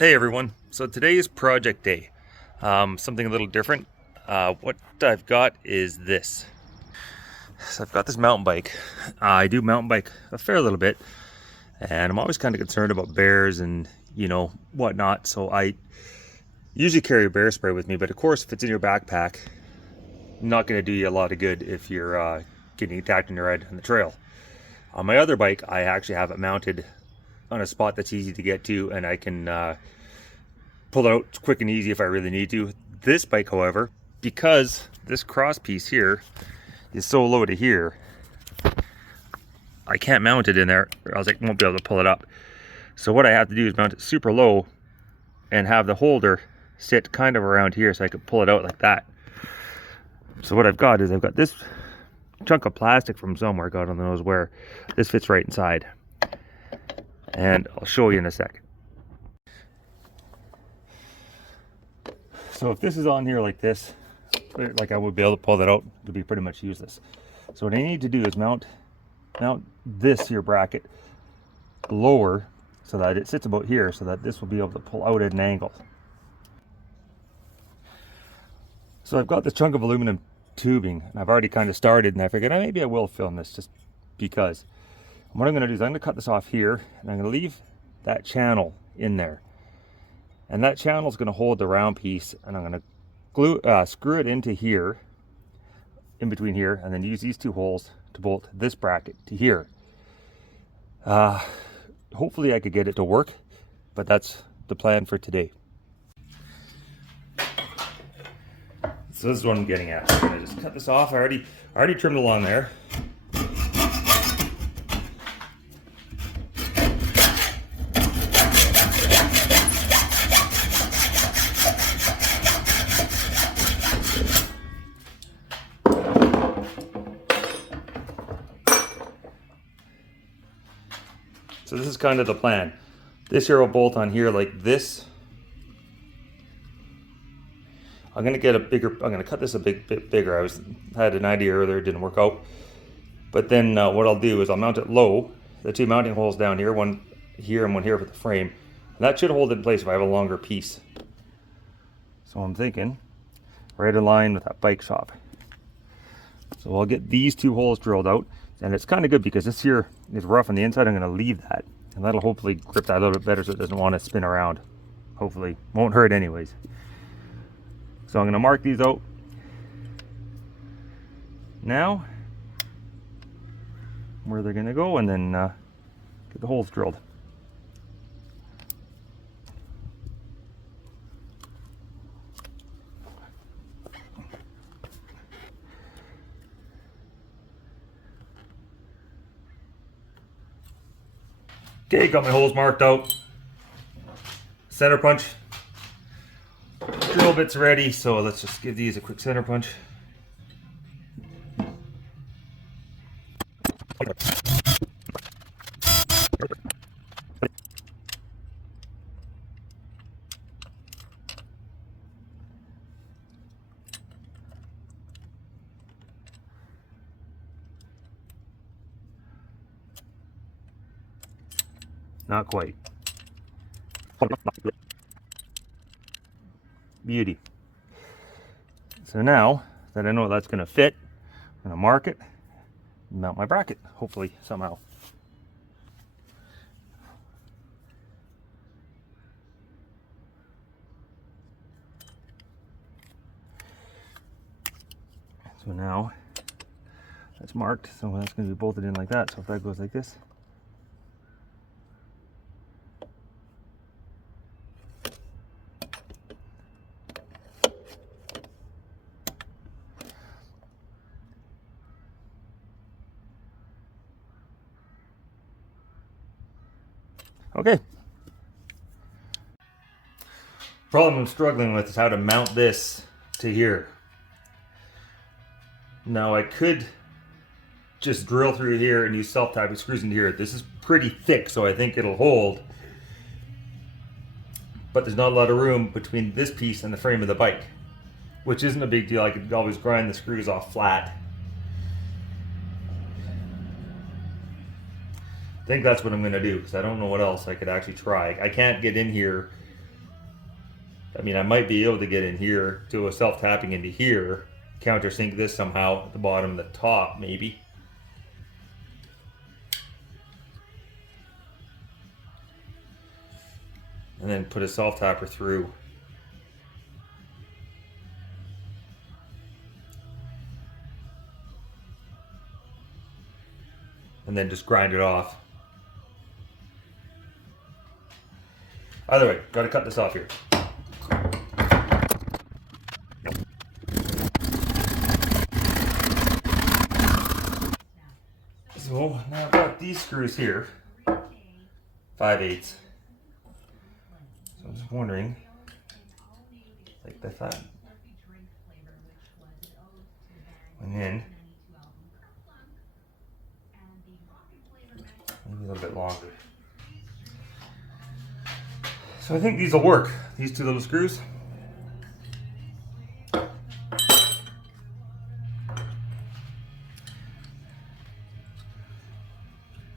Hey everyone, so today is project day. Something a little different. What I've got is this. So I've got this mountain bike. I do mountain bike a fair little bit, and I'm always kind of concerned about bears and whatnot. So I usually carry a bear spray with me, but of course if it's in your backpack, not going to do you a lot of good if you're getting attacked in your ride on the trail. On my other bike, I actually have it mounted on a spot that's easy to get to, and I can pull it out quick and easy if I really need to. This bike, however, because this cross piece here is so low to here, I can't mount it in there, or else I won't be able to pull it up. So what I have to do is mount it super low and have the holder sit kind of around here so I can pull it out like that. So what I've got is I've got this chunk of plastic from somewhere, God only knows where. This fits right inside, and I'll show you in a second. So if this is on here like this, like I would be able to pull that out, it would be pretty much useless. So what I need to do is mount this here bracket lower so that it sits about here, so that this will be able to pull out at an angle. So I've got this chunk of aluminum tubing, and I've already kind of started, and I figured maybe I will film this just because. And what I'm going to do is I'm going to cut this off here, and I'm going to leave that channel in there. And that channel is going to hold the round piece, and I'm going to screw it into here, in between here, and then use these two holes to bolt this bracket to here. Hopefully I could get it to work, but that's the plan for today. So this is what I'm getting at. I'm going to just cut this off. I already trimmed along there. So this is kind of the plan. This here will bolt on here like this. I'm gonna cut this a bit bigger. Had an idea earlier, it didn't work out. But then what I'll do is I'll mount it low, the two mounting holes down here, one here and one here for the frame. And that should hold it in place if I have a longer piece. So I'm thinking, right in line with that bike shop. So I'll get these two holes drilled out. And it's kind of good because this here is rough on the inside. I'm going to leave that, and that'll hopefully grip that a little bit better so it doesn't want to spin around. Hopefully, won't hurt anyways. So I'm going to mark these out now, where they're going to go, and then get the holes drilled. Okay, got my holes marked out. Center punch. Drill bit's ready, so let's just give these a quick center punch. Not quite. Beauty. So now that I know that's going to fit, I'm going to mark it and mount my bracket, hopefully, somehow. So now that's marked, so that's going to be bolted in like that. So if that goes like this, okay. Problem I'm struggling with is how to mount this to here. Now I could just drill through here and use self-tapping screws into here. This is pretty thick, so I think it'll hold. But there's not a lot of room between this piece and the frame of the bike, which isn't a big deal. I could always grind the screws off flat. I think that's what I'm going to do, because I don't know what else I could actually try. I can't get in here I mean, I might be able to get in here, do a self-tapping into here, countersink this somehow at the bottom and the top, maybe. And then put a self-tapper through. And then just grind it off. Either way, gotta cut this off here. So now I've got these screws here, 5/8. So I'm just wondering, like that. And then maybe a little bit longer. So I think these will work, these two little screws.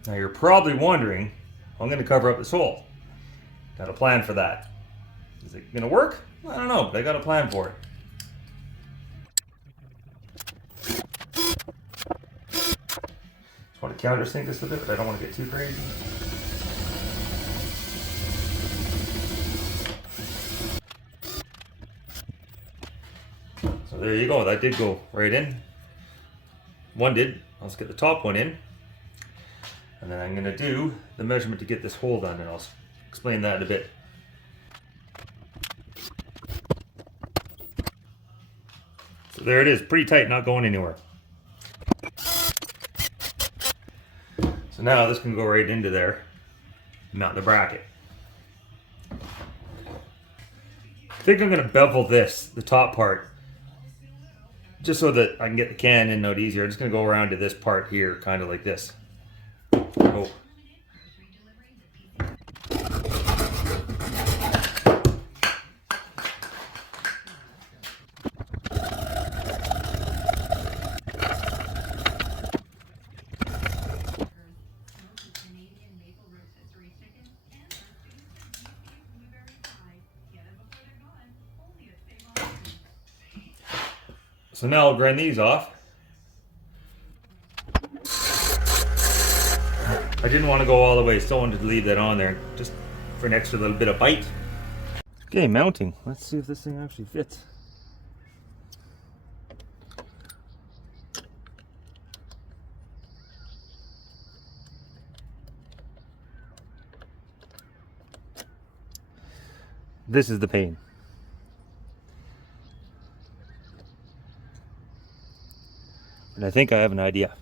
Now you're probably wondering, I'm going to cover up this hole. Got a plan for that. Is it going to work? I don't know, but I got a plan for it. Just want to countersink this a bit, but I don't want to get too crazy. So there you go, that did go right in. One did. Let's get the top one in. And then I'm going to do the measurement to get this hole done, and I'll explain that in a bit. So there it is, pretty tight, not going anywhere. So now this can go right into there, mount the bracket. I think I'm going to bevel this, the top part, just so that I can get the can in out easier. I'm just going to go around to this part here, kind of like this. Oh. So now I'll grind these off. I didn't want to go all the way, still wanted to leave that on there just for an extra little bit of bite. Okay, mounting. Let's see if this thing actually fits. This is the pain. And I think I have an idea.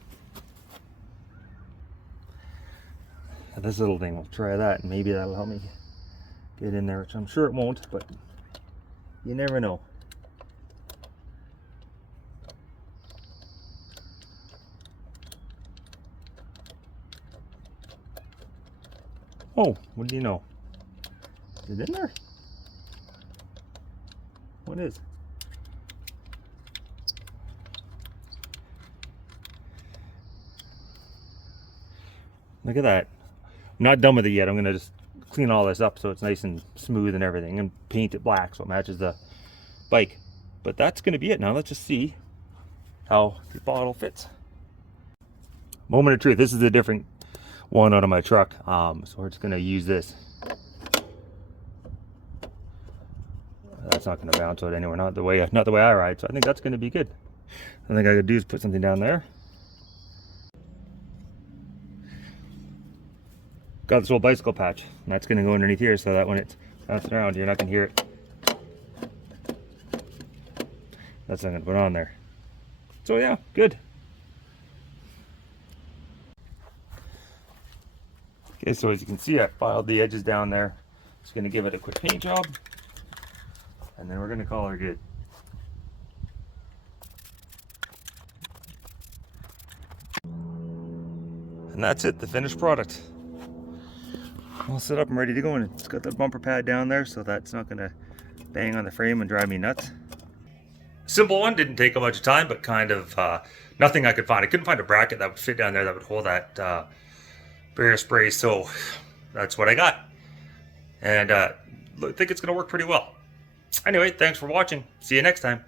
This little thing, we'll try that and maybe that'll help me get in there, which I'm sure it won't, but you never know. Oh, what do you know? Is it in there? What is? Look at that. I'm not done with it yet. I'm gonna just clean all this up so it's nice and smooth and everything, and paint it black so it matches the bike. But that's gonna be it. Now let's just see how the bottle fits. Moment of truth. This is a different one out of my truck, so we're just gonna use this. That's not gonna bounce out anywhere. Not the way I ride. So I think that's gonna be good. I think I could do is put something down there. Got this little bicycle patch, and that's going to go underneath here so that when it's bouncing around, you're not going to hear it. That's what I'm going to put on there. So yeah, good. Okay, so as you can see, I filed the edges down there. Just going to give it a quick paint job, and then we're going to call her good. And that's it, the finished product. All set up and ready to go, and it's got the bumper pad down there so that's not going to bang on the frame and drive me nuts. Simple one, didn't take a bunch of time, but kind of nothing I could find. I couldn't find a bracket that would fit down there that would hold that barrier spray, so that's what I got. And I think it's going to work pretty well. Anyway, thanks for watching. See you next time.